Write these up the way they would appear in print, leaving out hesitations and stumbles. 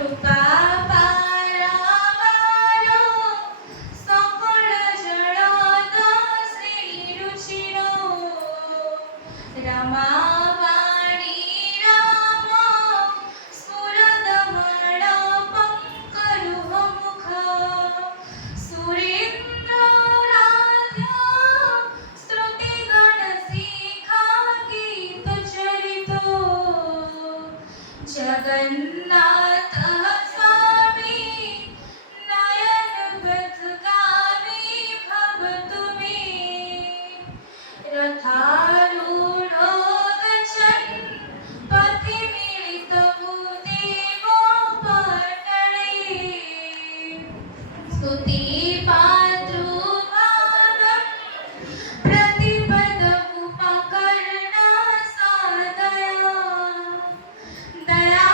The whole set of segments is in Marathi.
कृपा पारावारो सकल जगत श्री रुचिरो रमावाणी राम स्फुरदमण पंकरुह मुख सुरेन्द्रराध्य श्रुतिगण शिखा गीत चरितो जगन्नाथ स्वामी नयन पथगामी भव तुम्हें रथारूढ़ो गच्छन् पथि मिलितौ देवो पटणे स्तुति पातृभावं प्रतिपदमुपकर्णा सादया दया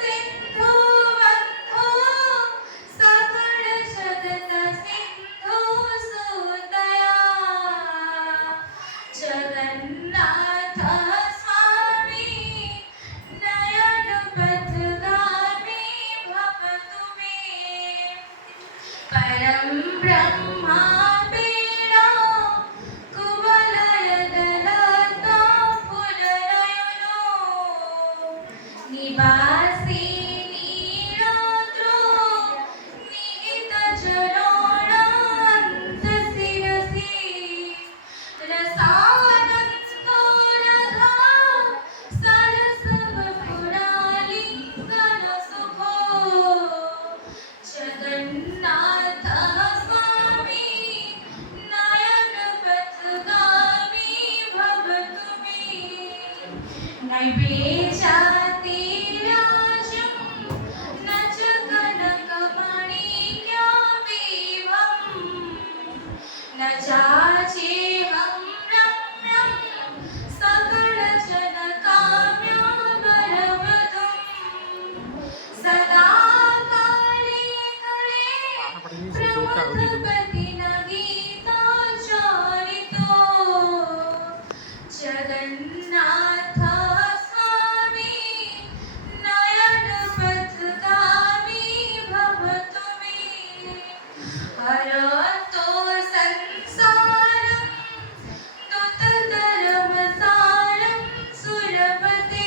सिंधु बंधु सकल जगत सिंधु सुदया जगन्नाथ स्वामी नयन पथगामी भव तुम्हें परम ब्रह्मा बीड़ा कुवलय दलता फुलनयनो निवासी नीलोद्रो निहित चरोणान्त शिरसि रसानन्दो रधा सरसवपुरालिङ्गन सुखो जगन्नाथ स्वामी नयन पथगामी भव तुम्हें नैवेद्यातिराजं न च कनकमणिक्यविभं न चाचेहं रम्यं सकलजनकाम्यवरवधुं सदा काले कले प्रमथगतिना गीताचारितो जगन्नाथ स्वामी नयन पथगामी भव तुम्हें हरतो संसारं दुततरमसारं सुरपते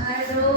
हरो